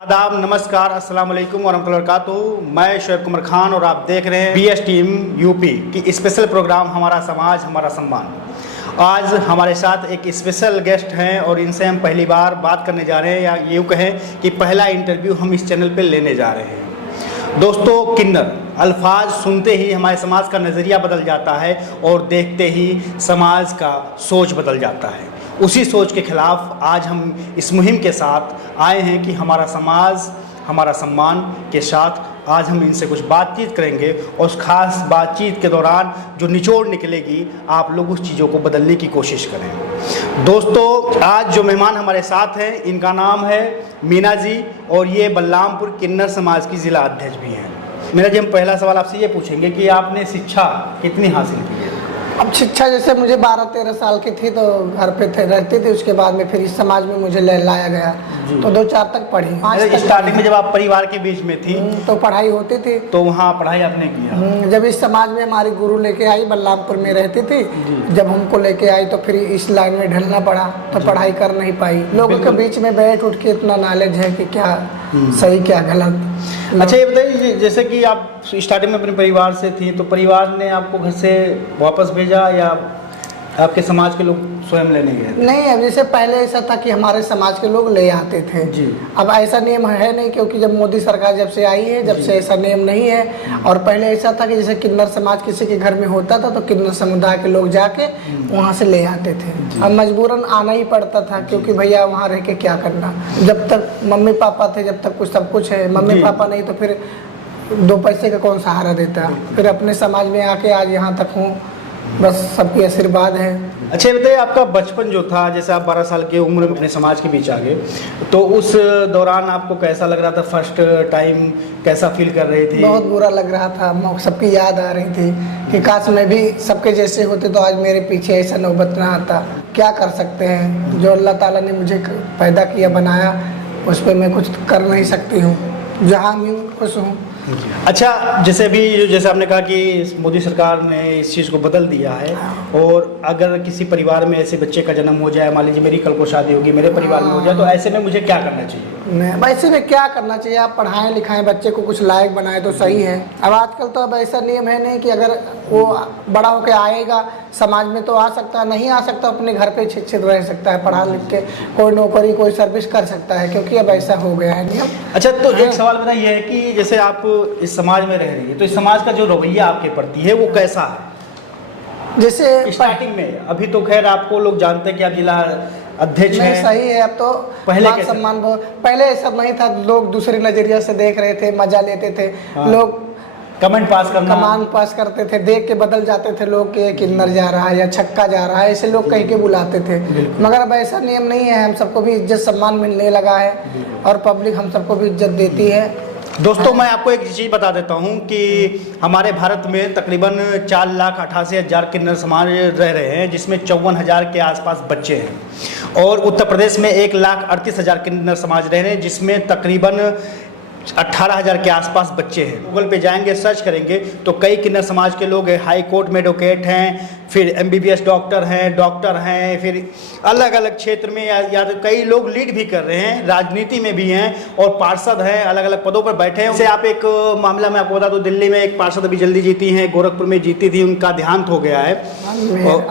आदाब, नमस्कार, अस्सलाम वालेकुम वरहमतुल्लाहि वबरकातुहू। मैं शोएब कुमार खान और आप देख रहे हैं BS टीम यूपी की स्पेशल प्रोग्राम हमारा समाज हमारा सम्मान। आज हमारे साथ एक स्पेशल गेस्ट हैं और इनसे हम पहली बार बात करने जा रहे हैं, या यूँ कहें कि पहला इंटरव्यू हम इस चैनल पर लेने जा रहे हैं। दोस्तों, किन्नर अल्फाज सुनते ही हमारे समाज का नज़रिया बदल जाता है और देखते ही समाज का सोच बदल जाता है। उसी सोच के खिलाफ आज हम इस मुहिम के साथ आए हैं कि हमारा समाज हमारा सम्मान के साथ आज हम इनसे कुछ बातचीत करेंगे और उस खास बातचीत के दौरान जो निचोड़ निकलेगी आप लोग उस चीज़ों को बदलने की कोशिश करें। दोस्तों, आज जो मेहमान हमारे साथ हैं इनका नाम है मीना जी और ये बलरामपुर किन्नर समाज की ज़िला अध्यक्ष भी हैं। मीना जी, हम पहला सवाल आपसे ये पूछेंगे कि आपने शिक्षा कितनी हासिल की है? अब शिक्षा जैसे मुझे 12-13 साल की थी तो घर पे रहती थी, उसके बाद में फिर इस समाज में मुझे लाया गया तो 2-4 तक पढ़ी। स्टार्टिंग में जब आप परिवार के बीच में थी तो पढ़ाई होती थी, तो वहाँ पढ़ाई आपने किया? जब इस समाज में हमारी गुरु लेके आई, बलरामपुर में रहती थी, जब हमको लेके आई तो फिर इस लाइन में ढलना पड़ा तो पढ़ाई कर नहीं पाई। लोगों के बीच में बैठ उठ के इतना नॉलेज है कि क्या सही क्या गलत। अच्छा, ये बताइए, जैसे कि आप स्टार्टिंग में अपने परिवार से थी तो परिवार ने आपको घर से वापस भेजा या आपके समाज के लोग स्वयं लेने गए? नहीं, अब जैसे पहले ऐसा था कि हमारे समाज के लोग ले आते थे जी। अब ऐसा नियम है नहीं, क्योंकि जब मोदी सरकार जब से आई है जब से ऐसा नियम नहीं है। और पहले ऐसा था कि जैसे किन्नर समाज किसी के घर में होता था तो किन्नर समुदाय के लोग जाके वहाँ से ले आते थे। अब मजबूरन आना ही पड़ता था, क्योंकि भैया वहाँ रह के क्या करना, जब तक मम्मी पापा थे जब तक कुछ सब कुछ है, मम्मी पापा नहीं तो फिर 2 पैसे का कौन सहारा देता। फिर अपने समाज में आके आज यहाँ तक हूँ, बस सबकी आशीर्वाद है। अच्छा, बताइए, आपका बचपन जो था, जैसे आप 12 साल की उम्र में अपने समाज के बीच आ गए, तो उस दौरान आपको कैसा लग रहा था? फर्स्ट टाइम कैसा फील कर रही थी? बहुत बुरा लग रहा था, सबकी याद आ रही थी कि काश मैं भी सबके जैसे होते तो आज मेरे पीछे ऐसा नौबत ना आता। क्या कर सकते हैं, जो अल्लाह ताला ने मुझे पैदा किया बनाया उस पर मैं कुछ कर नहीं सकती हूँ, जहाँ भी खुश हूँ। अच्छा, जैसे आपने कहा कि मोदी सरकार ने इस चीज़ को बदल दिया है, और अगर किसी परिवार में ऐसे बच्चे का जन्म हो जाए, मान लीजिए मेरी कल को शादी होगी, मेरे परिवार में हो जाए, तो ऐसे में मुझे क्या करना चाहिए? ऐसे में क्या करना चाहिए, आप पढ़ाएं लिखाएं बच्चे को, कुछ लायक बनाए तो सही है। अब आजकल तो अब ऐसा नियम है नहीं कि अगर वो बड़ा होकर आएगा समाज में तो आ सकता है, नहीं आ सकता अपने घर पे शिक्षित रह सकता है, पढ़ा लिख के कोई नौकरी कोई सर्विस कर सकता है, क्योंकि अब ऐसा हो गया है नियम। अच्छा, तो एक सवाल मेरा ये है कि जैसे आप इस समाज में रह रही है तो इस समाज का जो रवैया आपके प्रति है वो कैसा है? जैसे स्टार्टिंग में, अभी तो खैर आपको लोग जानते हैं कि आप जिला अध्यक्ष हैं। सही है, अब तो पहले सम्मान बहुत, पहले ऐसा नहीं था, लोग दूसरे नजरिया से देख रहे थे, मजा लेते थे। लोग कमेंट पास करते थे, देख के बदल जाते थे लोग कि किन्नर जा रहा है या छक्का जा रहा है, ऐसे लोग कह के बुलाते थे। मगर अब ऐसा नियम नहीं है, हम सबको भी इज्जत सम्मान मिलने लगा है और पब्लिक हम सबको भी इज्जत देती है। दोस्तों, मैं आपको एक चीज़ बता देता हूं कि हमारे भारत में तकरीबन 4,88,000 किन्नर समाज रह रहे हैं, जिसमें 54,000 के आसपास बच्चे हैं, और उत्तर प्रदेश में 1,38,000 किन्नर समाज रह रहे हैं, जिसमें तकरीबन 18,000 के आसपास बच्चे हैं। गूगल पे जाएंगे, सर्च करेंगे तो कई किन्नर समाज के लोग हाई कोर्ट में एडवोकेट हैं, फिर MBBS डॉक्टर हैं, फिर अलग अलग क्षेत्र में या तो कई लोग लीड भी कर रहे हैं, राजनीति में भी हैं और पार्षद हैं, अलग अलग पदों पर बैठे हैं। जैसे आप एक मामला में आपको बता दो, दिल्ली में एक पार्षद अभी जल्दी जीती हैं, गोरखपुर में जीती थी, उनका देहांत हो गया है।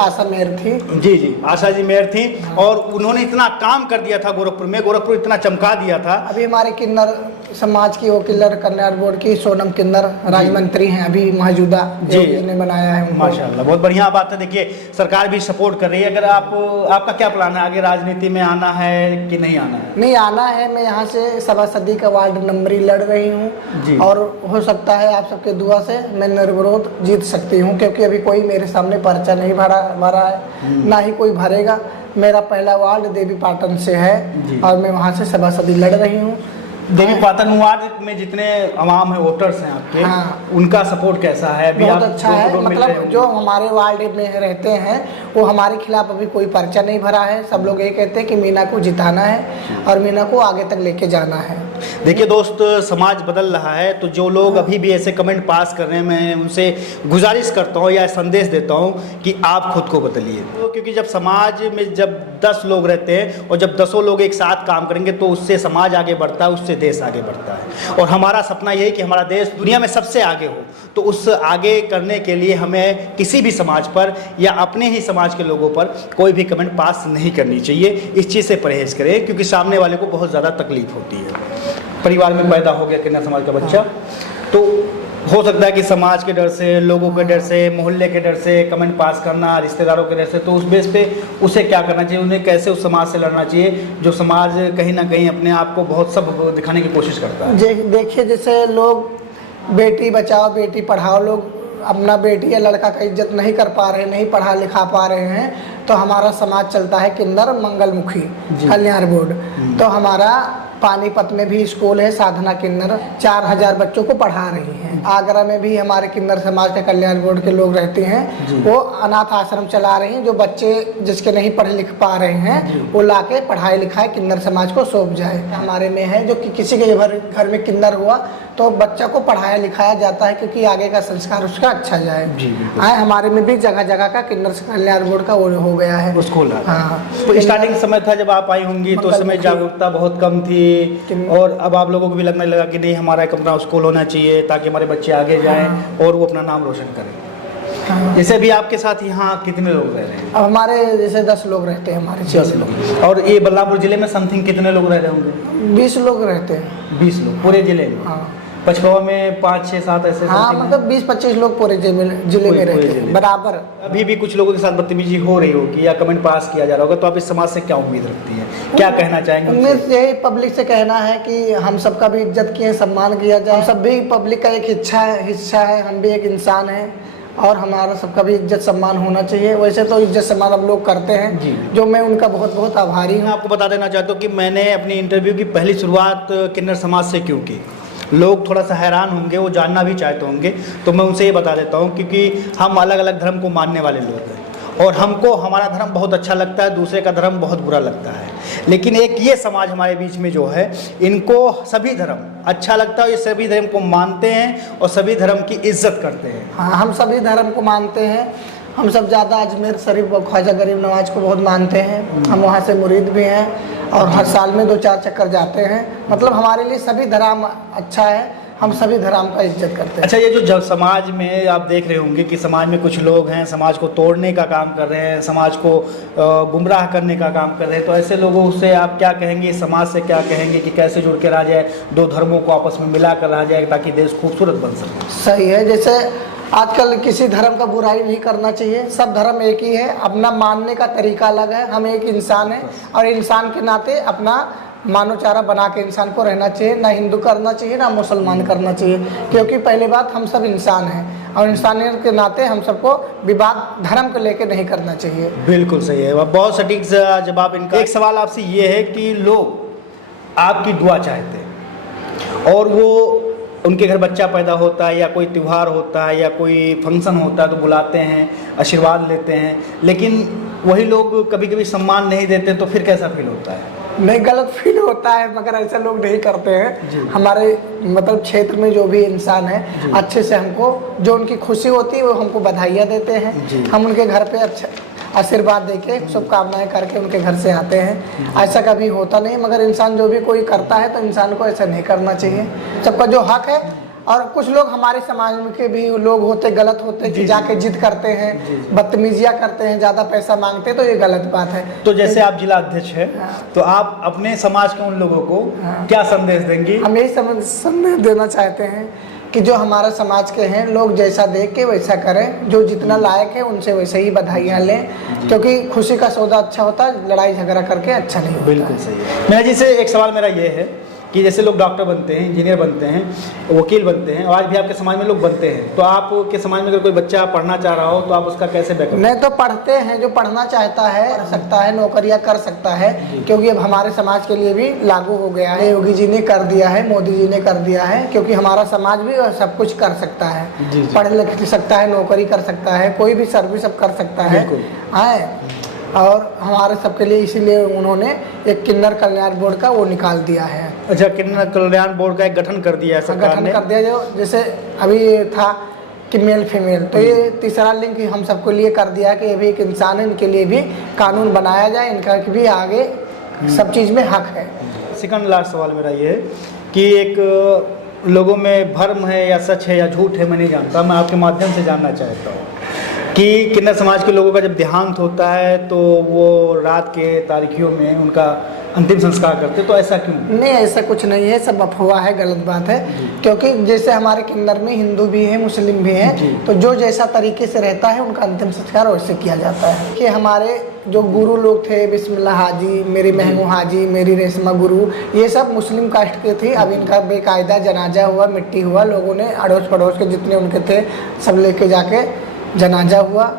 आशा मेयर थी जी, आशा जी मेयर थी, और उन्होंने इतना काम कर दिया था गोरखपुर इतना चमका दिया था। अभी हमारे किन्नर समाज की वो किन्नर कल्याण बोर्ड की सोनम किन्नर राज्य है अभी मौजूदा, जिसने बनाया है। माशाल्लाह, बहुत बढ़िया बात है। देखिए, सरकार भी सपोर्ट कर रही है। अगर आपका क्या प्लान है, आगे राजनीति में आना है कि नहीं आना है? नहीं आना है, मैं यहाँ से सभासदी का वार्ड नंबरी लड़ रही हूँ और हो सकता है आप सबके दुआ से मैं निर्विरोध जीत सकती हूँ, क्योंकि अभी कोई मेरे सामने पर्चा नहीं भरा है, ना ही कोई भरेगा। मेरा पहला वार्ड देवी पाटन से है और मैं वहाँ से सभासदी लड़ रही हूँ। देवी पाटन वार्ड में जितने आवाम है, वोटर्स हैं आपके, उनका सपोर्ट कैसा है? अभी बहुत अच्छा है, मतलब जो हमारे वार्ड में रहते हैं वो हमारे खिलाफ अभी कोई पर्चा नहीं भरा है। सब लोग ये कहते हैं कि मीना को जिताना है और मीना को आगे तक लेके जाना है। देखिए दोस्त, समाज बदल रहा है, तो जो लोग अभी भी ऐसे कमेंट पास कर रहे हैं, मैं उनसे गुजारिश करता हूँ या संदेश देता हूँ कि आप खुद को बदलिए। तो क्योंकि जब समाज में जब 10 लोग रहते हैं और जब 10 लोग एक साथ काम करेंगे तो उससे समाज आगे बढ़ता है, उससे देश आगे बढ़ता है। और हमारा सपना ये है कि हमारा देश दुनिया में सबसे आगे हो। तो उस आगे करने के लिए हमें किसी भी समाज पर या अपने ही समाज के लोगों पर कोई भी कमेंट पास नहीं करनी चाहिए। इस चीज़ से परहेज करें, क्योंकि सामने वाले को बहुत ज़्यादा तकलीफ होती है। परिवार में पैदा हो गया किन्नर समाज का बच्चा, तो हो सकता है कि समाज के डर से, लोगों के डर से, मोहल्ले के डर से कमेंट पास करना, रिश्तेदारों के डर से, तो उस बेस पे उसे क्या करना चाहिए, उन्हें कैसे उस समाज से लड़ना चाहिए जो समाज कहीं ना कहीं अपने आप को बहुत सब दिखाने की कोशिश करता है। देखिए, जैसे लोग बेटी बचाओ बेटी पढ़ाओ, लोग अपना बेटी या लड़का का इज्जत नहीं कर पा रहे, नहीं पढ़ा लिखा पा रहे हैं, तो हमारा समाज चलता है किन्नर मंगलमुखी कल्याण बोर्ड। तो हमारा पानीपत में भी स्कूल है, साधना किन्नर 4000 बच्चों को पढ़ा रही हैं। आगरा में भी हमारे किन्नर समाज के कल्याण बोर्ड के लोग रहते हैं, वो अनाथ आश्रम चला रही हैं। जो बच्चे जिसके नहीं पढ़ लिख पा रहे हैं वो लाके पढ़ाई लिखाई किन्नर समाज को सौंप जाए। हमारे में है जो कि किसी के घर में किन्नर हुआ तो बच्चा को पढ़ाया लिखाया जाता है, क्योंकि आगे का संस्कार उसका अच्छा जाए। हमारे में भी जगह जगह का किन्नर कल्याण बोर्ड का वो हो गया है स्कूल। हाँ, तो स्टार्टिंग समय था जब आप आई होंगी तो उस समय जागरूकता बहुत कम थी, और अब आप लोगों को भी लगने लगा कि नहीं, हमारा एक अपना स्कूल होना चाहिए ताकि हमारे बच्चे आगे जाएं और वो अपना नाम रोशन करें। जैसे भी आपके साथ यहाँ कितने लोग रह रहे हैं? अब हमारे जैसे 10 लोग रहते हैं हमारे 10 लोग। और ये बल्लापुर जिले में समथिंग कितने लोग रह रहे होंगे? 20 लोग रहते हैं। 20 लोग पूरे जिले में? हाँ। पचपवा में 5, 6, 7 ऐसे? हाँ, मतलब 20-25 लोग पूरे जिले में रहते हैं बराबर। अभी भी कुछ लोगों के साथ बदतमीजी हो रही होगी या कमेंट पास किया जा रहा होगा, तो आप इस समाज से क्या उम्मीद रखती हैं, क्या कहना चाहेंगे? उम्मीद यही पब्लिक से कहना है कि हम सबका भी इज्जत किए, सम्मान किया जाए। हम सब भी पब्लिक का एक हिस्सा है, हम भी एक इंसान हैं और हमारा सबका भी इज्जत सम्मान होना चाहिए। वैसे तो इज्जत सम्मान हम लोग करते हैं, जो मैं उनका बहुत बहुत आभारी हूँ। मैं आपको बता देना चाहता हूँ कि मैंने अपनी इंटरव्यू की पहली शुरुआत किन्नर समाज से क्यों की। लोग थोड़ा सा हैरान होंगे, वो जानना भी चाहते होंगे, तो मैं उनसे ये बता देता हूँ क्योंकि हम अलग अलग धर्म को मानने वाले लोग हैं और हमको हमारा धर्म बहुत अच्छा लगता है, दूसरे का धर्म बहुत बुरा लगता है। लेकिन एक ये समाज हमारे बीच में जो है, इनको सभी धर्म अच्छा लगता है, ये सभी धर्म को मानते हैं और सभी धर्म की इज्जत करते हैं। हाँ, हम सभी धर्म को मानते हैं। हम सब ज़्यादा अजमेर शरीफ और ख्वाजा गरीब नवाज को बहुत मानते हैं। हम वहाँ से मुरीद भी हैं और हर साल में 2-4 चक्कर जाते हैं। मतलब हमारे लिए सभी धर्म अच्छा है, हम सभी धर्म का इज्जत करते हैं। अच्छा, ये जो जब समाज में आप देख रहे होंगे कि समाज में कुछ लोग हैं समाज को तोड़ने का काम कर रहे हैं, समाज को गुमराह करने का काम कर रहे हैं, तो ऐसे लोगों से आप क्या कहेंगे, समाज से क्या कहेंगे कि कैसे जुड़ के रहा जाए, दो धर्मों को आपस में मिला कर रहा जाए ताकि देश खूबसूरत बन सके? सही है, जैसे आजकल किसी धर्म का बुराई नहीं करना चाहिए, सब धर्म एक ही है, अपना मानने का तरीका अलग है। हम एक इंसान है और इंसान के नाते अपना मानो चारा बना के इंसान को रहना चाहिए, ना हिंदू करना चाहिए ना मुसलमान करना चाहिए, क्योंकि पहली बात हम सब इंसान हैं और इंसानियत के नाते हम सबको विवाद धर्म को लेके नहीं करना चाहिए। बिल्कुल सही है, बहुत सटीक जवाब इनका। एक सवाल आपसे ये है कि लोग आपकी दुआ चाहते हैं और वो उनके घर बच्चा पैदा होता है या कोई त्यौहार होता है या कोई फंक्शन होता है तो बुलाते हैं, आशीर्वाद लेते हैं, लेकिन वही लोग कभी कभी सम्मान नहीं देते, तो फिर कैसा फील होता है? नहीं, गलत फील होता है, मगर ऐसे लोग नहीं करते हैं। हमारे मतलब क्षेत्र में जो भी इंसान है अच्छे से हमको जो उनकी खुशी होती है वो हमको बधाइयाँ देते हैं। हम उनके घर पे अच्छा आशीर्वाद देके शुभकामनाएं करके उनके घर से आते हैं। ऐसा कभी होता नहीं, मगर इंसान जो भी कोई करता है तो इंसान को ऐसा नहीं करना चाहिए। सबका जो हक है, और कुछ लोग हमारे समाज में के भी लोग होते गलत होते कि जाके जिद करते हैं, बदतमीजियाँ करते हैं, ज़्यादा पैसा मांगते हैं, तो ये गलत बात है। तो जैसे आप जिला अध्यक्ष हैं, तो आप अपने समाज के उन लोगों को क्या संदेश देंगे? हम यही संदेश देना चाहते हैं कि जो हमारा समाज के हैं लोग जैसा देख के वैसा करें, जो जितना लायक है उनसे वैसे ही बधाइयाँ लें, क्योंकि खुशी का सौदा अच्छा होता है, लड़ाई झगड़ा करके अच्छा नहीं होता। बिल्कुल सही है। मेरा जी से एक सवाल मेरा ये है कि जैसे लोग डॉक्टर बनते हैं, इंजीनियर बनते हैं, वकील बनते हैं, और आज भी आपके समाज में लोग बनते हैं, तो आपके समाज में अगर कोई बच्चा पढ़ना चाह रहा हो तो आप उसका कैसे बैकअप? नहीं, तो पढ़ते हैं, जो पढ़ना चाहता है पढ़ सकता है, नौकरियां कर सकता है, क्योंकि अब हमारे समाज के लिए भी लागू हो गया है। योगी जी ने कर दिया है, मोदी जी ने कर दिया है, क्योंकि हमारा समाज भी सब कुछ कर सकता है, पढ़ लिख सकता है, नौकरी कर सकता है, कोई भी सर्विस अब कर सकता है। और हमारे सबके लिए इसीलिए उन्होंने एक किन्नर कल्याण बोर्ड का वो निकाल दिया है। अच्छा, किन्नर कल्याण बोर्ड का एक गठन कर दिया है सरकार गठन ने। कर दिया, जो जैसे अभी था कि मेल फीमेल, तो ये तीसरा लिंक हम सबको लिए कर दिया कि ये भी एक इंसान है, इनके लिए भी कानून बनाया जाए, इनका भी आगे सब चीज़ में हक है। सेकंड लास्ट सवाल मेरा ये है कि एक लोगों में भ्रम है या सच है या झूठ है, मैं नहीं जानता, मैं आपके माध्यम से जानना चाहता हूँ कि किन्नर समाज के लोगों का जब देहांत होता है तो वो रात के तारीखियों में उनका अंतिम संस्कार करते, तो ऐसा क्यों? नहीं, ऐसा कुछ नहीं है, सब अफवाह है, गलत बात है। क्योंकि जैसे हमारे किन्नर में हिंदू भी है, मुस्लिम भी है, तो जो जैसा तरीके से रहता है उनका अंतिम संस्कार वैसे किया जाता है। कि हमारे जो गुरु लोग थे, बिस्मिल्लाह हाजी, मेरी महमू हाजी, मेरी रेशमा गुरु, ये सब मुस्लिम कास्ट के थे। अब इनका बेकायदा जनाजा हुआ, मिट्टी हुआ, लोगों ने अड़ोस पड़ोस के जितने उनके थे सब लेके जाके जनाजा हुआ,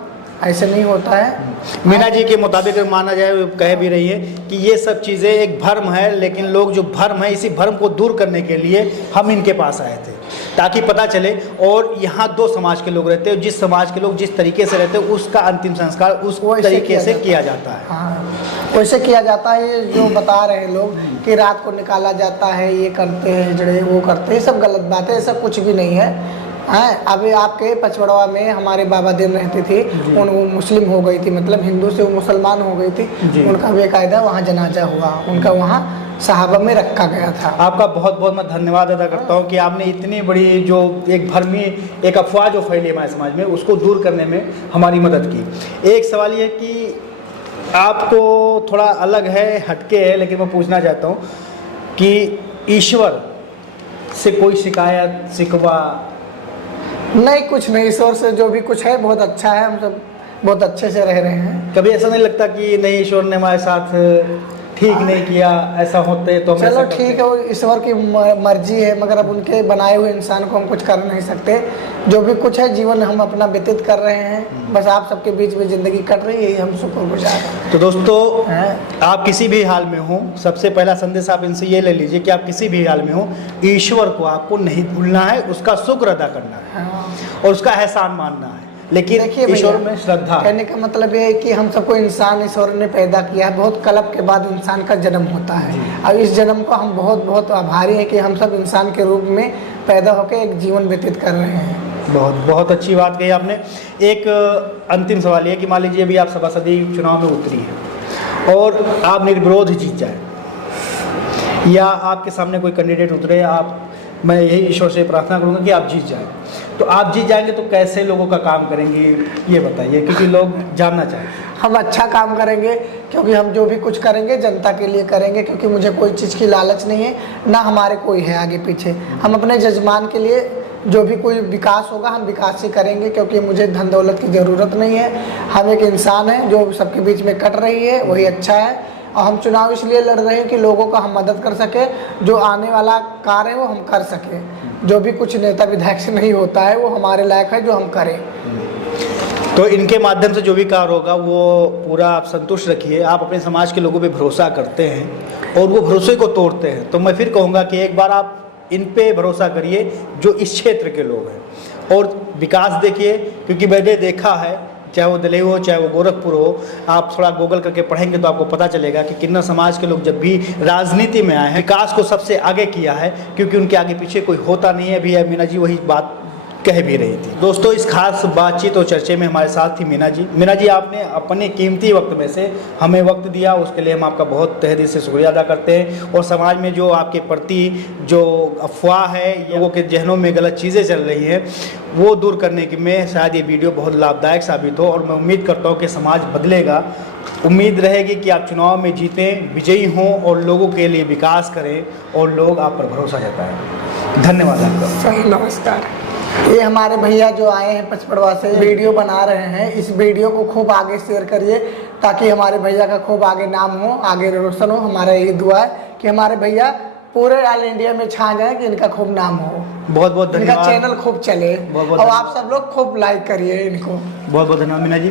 ऐसे नहीं होता है। मीना जी के मुताबिक माना जाए, वो कह भी रही है कि ये सब चीज़ें एक भ्रम है, लेकिन लोग जो भ्रम है, इसी भ्रम को दूर करने के लिए हम इनके पास आए थे ताकि पता चले। और यहाँ दो समाज के लोग रहते हैं, जिस समाज के लोग जिस तरीके से रहते हैं उसका अंतिम संस्कार उस तरीके से किया जाता है। हाँ, वैसे किया जाता है। ये जो बता रहे हैं लोग कि रात को निकाला जाता है, ये करते हैं, जड़े वो करते हैं, सब गलत बात है, ऐसा कुछ भी नहीं है। हाँ, अभी आपके पचवड़वा में हमारे बाबा दिन रहती थी, उन वो मुस्लिम हो गई थी, मतलब हिंदू से वो मुसलमान हो गई थी, उनका बेकायदा वहाँ जनाजा हुआ, उनका वहाँ सहाबा में रखा गया था। आपका बहुत बहुत मैं धन्यवाद अदा करता हूँ कि आपने इतनी बड़ी जो एक भरमी एक अफवाह जो फैली हमारे समाज में, उसको दूर करने में हमारी मदद की। एक सवाल ये कि आपको थोड़ा अलग है, हटके है, लेकिन मैं पूछना चाहता हूँ कि ईश्वर से कोई शिकायत शिकवा? नहीं, कुछ नहीं, ईश्वर से जो भी कुछ है बहुत अच्छा है, हम सब बहुत अच्छे से रह रहे हैं। कभी ऐसा नहीं लगता कि नहीं, ईश्वर ने हमारे साथ ठीक नहीं किया, ऐसा होते तो हम चलो ऐसा करते? ठीक है, वो ईश्वर की मर्जी है, मगर अब उनके बनाए हुए इंसान को हम कुछ कर नहीं सकते। जो भी कुछ है जीवन हम अपना व्यतीत कर रहे हैं, बस आप सबके बीच में ज़िंदगी कट रही है, हम शुक्रगुजार हैं। तो दोस्तों, आप किसी भी हाल में हो, सबसे पहला संदेश आप इनसे ये ले लीजिए कि आप किसी भी हाल में हो, ईश्वर को आपको नहीं भूलना है, उसका शुक्र अदा करना है और उसका एहसान मानना है, लेकिन ईश्वर में श्रद्धा। कहने का मतलब ये है कि हम सबको इंसान ईश्वर ने पैदा किया है, बहुत कल्प के बाद इंसान का जन्म होता है। अब इस जन्म को हम बहुत बहुत आभारी हैं कि हम सब इंसान के रूप में पैदा होकर एक जीवन व्यतीत कर रहे हैं। बहुत बहुत अच्छी बात कही आपने। एक अंतिम सवाल ये कि मान लीजिए अभी आप सभासदी चुनाव में उतरी हैं और आप निर्विरोध जीत जाए, या आपके सामने कोई कैंडिडेट उतरे, आप, मैं यही ईश्वर से प्रार्थना करूंगा कि आप जीत जाएं, तो आप जीत जाएंगे तो कैसे लोगों का काम करेंगे ये बताइए, क्योंकि लोग जानना चाहेंगे। हम अच्छा काम करेंगे, क्योंकि हम जो भी कुछ करेंगे जनता के लिए करेंगे, क्योंकि मुझे कोई चीज़ की लालच नहीं है, ना हमारे कोई है आगे पीछे। हम अपने जजमान के लिए जो भी कोई विकास होगा हम विकास ही करेंगे, क्योंकि मुझे धन दौलत की ज़रूरत नहीं है। हम एक इंसान हैं जो सबके बीच में कट रही है, वही अच्छा है। और हम चुनाव इसलिए लड़ रहे हैं कि लोगों का हम मदद कर सके, जो आने वाला कार्य है वो हम कर सकें। जो भी कुछ नेता विधायक से नहीं होता है वो हमारे लायक है जो हम करें। तो इनके माध्यम से जो भी कार्य होगा वो पूरा आप संतुष्ट रखिए। आप अपने समाज के लोगों पे भरोसा करते हैं और वो भरोसे को तोड़ते हैं, तो मैं फिर कहूँगा कि एक बार आप इन पे भरोसा करिए जो इस क्षेत्र के लोग हैं, और विकास देखिए, क्योंकि मैंने देखा है, चाहे वो दिल्ली हो चाहे वो गोरखपुर हो, आप थोड़ा गूगल करके पढ़ेंगे तो आपको पता चलेगा कि किन्नर समाज के लोग जब भी राजनीति में आए हैं, विकास को सबसे आगे किया है, क्योंकि उनके आगे पीछे कोई होता नहीं है। अभी मीना जी वही बात कह भी रही थी। दोस्तों, इस खास बातचीत और चर्चे में हमारे साथ थी मीना जी। मीना जी, आपने अपने कीमती वक्त में से हमें वक्त दिया, उसके लिए हम आपका बहुत तहे दिल से शुक्रिया अदा करते हैं। और समाज में जो आपके प्रति जो अफवाह है, लोगों के जहनों में गलत चीज़ें चल रही हैं, वो दूर करने की में शायद ये वीडियो बहुत लाभदायक साबित हो, और मैं उम्मीद करता हूँ कि समाज बदलेगा। उम्मीद रहेगी कि आप चुनाव में जीतें, विजयी हों और लोगों के लिए विकास करें और लोग आप पर भरोसा जताएं। धन्यवाद आपका। नमस्कार। ये हमारे भैया जो आए हैं पचपड़वा से वीडियो बना रहे हैं, इस वीडियो को खूब आगे शेयर करिए ताकि हमारे भैया का खूब आगे नाम हो, आगे रोशन हो। हमारा यही दुआ है कि हमारे भैया पूरे ऑल इंडिया में छा जाए, कि इनका खूब नाम हो, बहुत बहुत धन्यवाद, इनका चैनल खूब चले, और आप सब लोग खूब लाइक करिए इनको। बहुत बहुत धन्यवाद मीना जी।